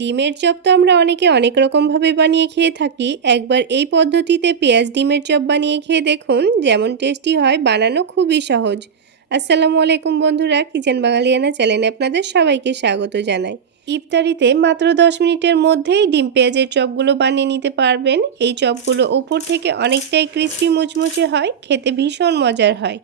ডিমের চপ তো আমরা অনেকে অনেক রকমভাবে বানিয়ে খেয়ে থাকি। একবার এই পদ্ধতিতে পেঁয়াজ ডিমের চপ বানিয়ে খেয়ে দেখুন, যেমন টেস্টি হয়, বানানো খুবই সহজ। আসসালামু আলাইকুম বন্ধুরা, কিচেন বাঙালিয়ানা চ্যানেলে আপনাদের সবাইকে স্বাগত জানাই। ইফতারিতে মাত্র দশ মিনিটের মধ্যেই ডিম পেঁয়াজের চপগুলো বানিয়ে নিতে পারবেন। এই চপগুলো ওপর থেকে অনেকটাই ক্রিস্পি মুচমুচে হয়, খেতে ভীষণ মজার হয়।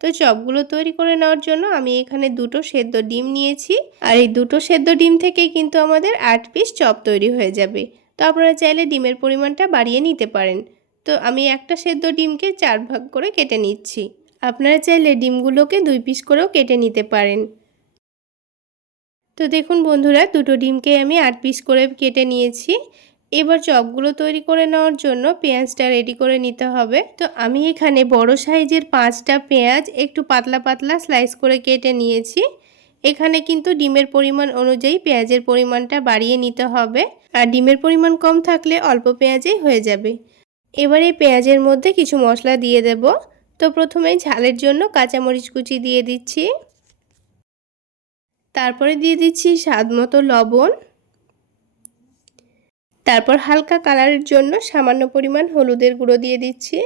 তো চপগুলো তৈরি করে নেওয়ার জন্য আমি এখানে দুটো সেদ্ধ ডিম নিয়েছি। আর এই দুটো সেদ্ধ ডিম থেকেই কিন্তু আমাদের আট পিস চপ তৈরি হয়ে যাবে। তো আপনারা চাইলে ডিমের পরিমাণটা বাড়িয়ে নিতে পারেন। তো আমি একটা সেদ্ধ ডিমকে চার ভাগ করে কেটে নিচ্ছি। আপনারা চাইলে ডিমগুলোকে দুই পিস করেও কেটে নিতে পারেন। তো দেখুন বন্ধুরা, দুটো ডিমকে আমি আট পিস করে কেটে নিয়েছি। এবার চপগুলো তৈরি করে নেওয়ার জন্য পেঁয়াজটা রেডি করে নিতে হবে। তো আমি এখানে বড় সাইজের পাঁচটা পেঁয়াজ একটু পাতলা পাতলা স্লাইস করে কেটে নিয়েছি। এখানে কিন্তু ডিমের পরিমাণ অনুযায়ী পেঁয়াজের পরিমাণটা বাড়িয়ে নিতে হবে। আর ডিমের পরিমাণ কম থাকলে অল্প পেঁয়াজেই হয়ে যাবে। এবারে পেঁয়াজের মধ্যে কিছু মশলা দিয়ে দেব। তো প্রথমে ঝালের জন্য কাঁচামরিচ কুচি দিয়ে দিচ্ছি। তারপরে দিয়ে দিচ্ছি স্বাদ মতো লবণ। তারপর হালকা কালারের জন্য সামান্য পরিমাণ হলুদের গুঁড়ো দিয়ে দিচ্ছি।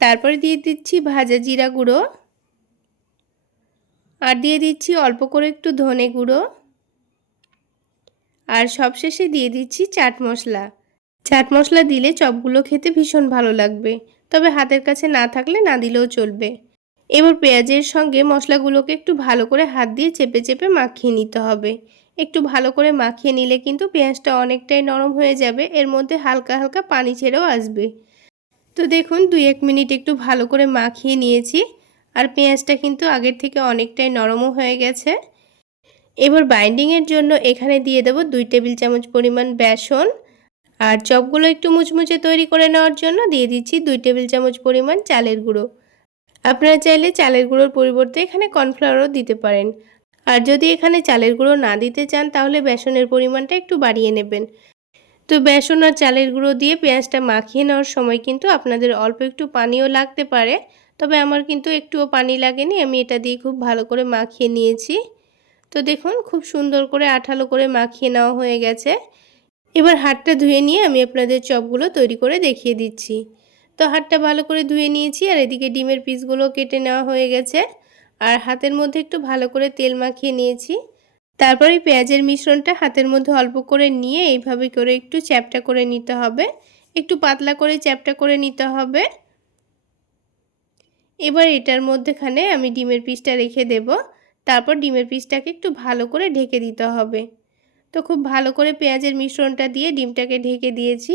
তারপর দিয়ে দিচ্ছি ভাজা জিরা গুঁড়ো। আর দিয়ে দিচ্ছি অল্প করে একটু ধনে গুঁড়ো। আর সবশেষে দিয়ে দিচ্ছি চাট মশলা। চাট মশলা দিলে চপগুলো খেতে ভীষণ ভালো লাগবে, তবে হাতের কাছে না থাকলে না দিলেও চলবে। এবার পেঁয়াজের সঙ্গে মশলাগুলোকে একটু ভালো করে হাত দিয়ে চেপে চেপে মাখিয়ে নিতে হবে। একটু ভালো করে মাখিয়ে নিলে কিন্তু পেঁয়াজটা অনেকটাই নরম হয়ে যাবে, এর মধ্যে হালকা হালকা পানি ছেড়েও আসবে। তো দেখুন দুই এক মিনিট একটু ভালো করে মাখিয়ে নিয়েছি, আর পেঁয়াজটা কিন্তু আগের থেকে অনেকটাই নরমও হয়ে গেছে। এবার বাইন্ডিংয়ের জন্য এখানে দিয়ে দেব দুই টেবিল চামচ পরিমাণ বেসন, আর চপগুলো একটু মুচমুচে তৈরি করে নেওয়ার জন্য দিয়ে দিচ্ছি দুই টেবিল চামচ পরিমাণ চালের গুঁড়ো। আপনারা চাইলে চালের গুঁড়োর পরিবর্তে এখানে কর্নফ্লাওয়ারও দিতে পারেন। আর যদি এখানে চালের গুঁড়ো না দিতে চান, তাহলে বেসনের পরিমাণটা একটু বাড়িয়ে নেবেন। তো বেসন আর চালের গুঁড়ো দিয়ে পেঁয়াজটা মাখিয়ে নেওয়ার সময় কিন্তু আপনাদের অল্প একটু পানিও লাগতে পারে। তবে আমার কিন্তু একটুও পানি লাগেনি, আমি এটা দিয়ে খুব ভালো করে মাখিয়ে নিয়েছি। তো দেখুন, খুব সুন্দর করে আঠালো করে মাখিয়ে নেওয়া হয়ে গেছে। এবার হাতটা ধুয়ে নিয়ে আমি আপনাদের চপগুলো তৈরি করে দেখিয়ে দিচ্ছি। তো হাতটা ভালো করে ধুয়ে নিয়েছি, আর এদিকে ডিমের পিসগুলো কেটে নেওয়া হয়ে গেছে। আর হাতের মধ্যে একটু ভালো করে তেল মাখিয়ে নিয়েছি। তারপরে পেঁয়াজের মিশ্রণটা হাতের মধ্যে অল্প করে নিয়ে এইভাবে করে একটু চ্যাপটা করে নিতে হবে। একটু পাতলা করে চ্যাপটা করে নিতে হবে। এবার এটার মধ্যেখানে আমি ডিমের পিসটা রেখে দেব। তারপর ডিমের পিসটাকে একটু ভালো করে ঢেকে দিতে হবে। তো খুব ভালো করে পেঁয়াজের মিশ্রণটা দিয়ে ডিমটাকে ঢেকে দিয়েছি।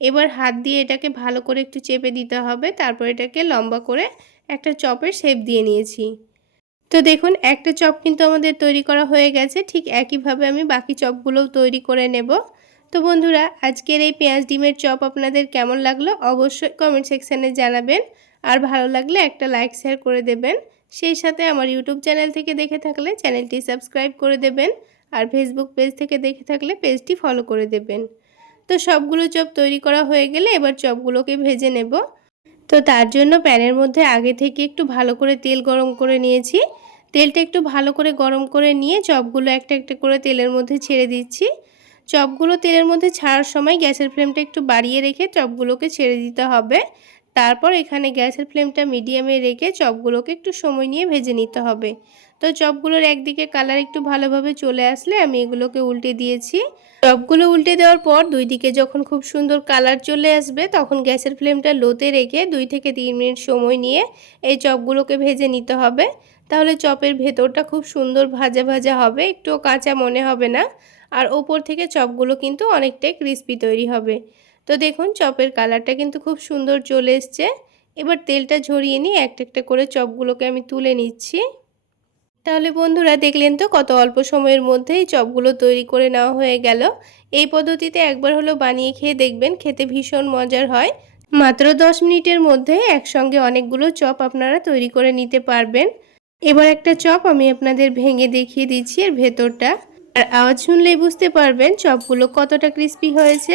এবার হাত দিয়ে এটাকে ভালো করে একটু চেপে দিতে হবে। তারপর এটাকে লম্বা করে একটা চপের শেপ দিয়ে নিয়েছি। তো দেখুন, একটা চপ কিন্তু আমাদের তৈরি করা হয়ে গেছে। ঠিক একইভাবে আমি বাকি চপগুলোও তৈরি করে নেব। তো বন্ধুরা, আজকের এই পেঁয়াজ ডিমের চপ আপনাদের কেমন লাগল অবশ্যই কমেন্ট সেকশানে জানাবেন। আর ভালো লাগলে একটা লাইক শেয়ার করে দেবেন। সেই সাথে আমার ইউটিউব চ্যানেল থেকে দেখে থাকলে চ্যানেলটি সাবস্ক্রাইব করে দেবেন। আর ফেসবুক পেজ থেকে দেখে থাকলে পেজটি ফলো করে দেবেন। তো সবগুলো চপ তৈরি করা হয়ে গেলে এবার চপগুলোকে ভেজে নেব। তো তার জন্য প্যানের মধ্যে আগে থেকে একটু ভালো করে তেল গরম করে নিয়েছি। তেলটা একটু ভালো করে গরম করে নিয়ে চপগুলো একটা একটা করে তেলের মধ্যে ছেড়ে দিচ্ছি। চপগুলো তেলের মধ্যে ছাড়ার সময় গ্যাসের ফ্লেমটা একটু বাড়িয়ে রেখে চপগুলোকে ছেড়ে দিতে হবে। তারপর এখানে গ্যাসের ফ্লেমটা মিডিয়ামে রেখে চপগুলোকে একটু সময় নিয়ে ভেজে নিতে হবে। তো চপগুলোর একদিকে কালার একটু ভালোভাবে চলে আসলে আমি এগুলোকে উল্টে দিয়েছি। চপগুলো উল্টে দেওয়ার পর দুই দিকে যখন খুব সুন্দর কালার চলে আসবে তখন গ্যাসের ফ্লেমটা লোতে রেখে দুই থেকে তিন মিনিট সময় নিয়ে এই চপগুলোকে ভেজে নিতে হবে। তাহলে চপের ভেতরটা খুব সুন্দর ভাজা ভাজা হবে একটু কাঁচা মনে হবে না। আর ওপর থেকে চপগুলো কিন্তু অনেকটাই ক্রিস্পি তৈরি হবে। তো দেখুন, চপের কালারটা কিন্তু খুব সুন্দর চলে এসছে। এবার তেলটা ঝরিয়ে নিয়ে একটা একটা করে চপগুলোকে আমি তুলে নিচ্ছি। তাহলে বন্ধুরা, দেখলেন তো কত অল্প সময়ের মধ্যেই চপগুলো তৈরি করে নেওয়া হয়ে গেল। এই পদ্ধতিতে একবার হলো বানিয়ে খেয়ে দেখবেন, খেতে ভীষণ মজার হয়। মাত্র দশ মিনিটের মধ্যে একসঙ্গে অনেকগুলো চপ আপনারা তৈরি করে নিতে পারবেন। এবার একটা চপ আমি আপনাদের ভেঙে দেখিয়ে দিচ্ছি এর ভেতরটা। আর আওয়াজ শুনলেই বুঝতে পারবেন চপগুলো কতটা ক্রিস্পি হয়েছে।